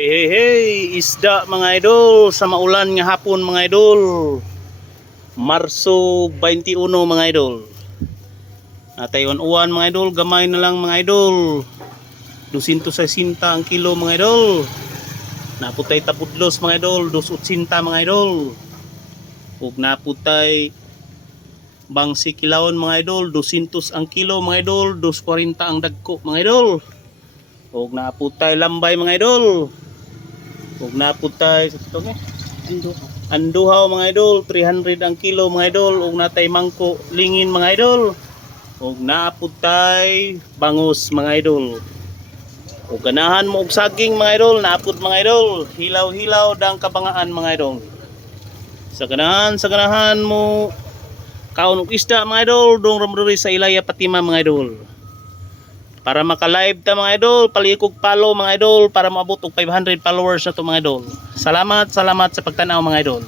Hey, isda mga idol sa maulan nga hapon mga idol. Marso 21 mga idol. Natay uwan mga idol, gamay na lang mga idol. 260 ang kilo mga idol. Naputay tapudlos mga idol, 280 mga idol. Ug naputay bangsi kilawon mga idol, 200 ang kilo mga idol, 240 ang dagko mga idol. Ug naputay lambay mga idol. Ug naputay sa tong anduhaw mga idol, 300 ang kilo mga idol. Ug natay mangko lingin mga idol. Ug naputay bangus mga idol. Ug ganahan mo og saging mga idol, naapot mga idol. Hilaw-hilaw dang kabangaan mga idol. Sa ganahan mo kaon og isda mga idol, dong ramduri sa Ilaya Patima mga idol. Para maka-live ta mga idol, palikog follow mga idol para maabot og 500 followers na to mga idol. Salamat sa pagtanaw mga idol.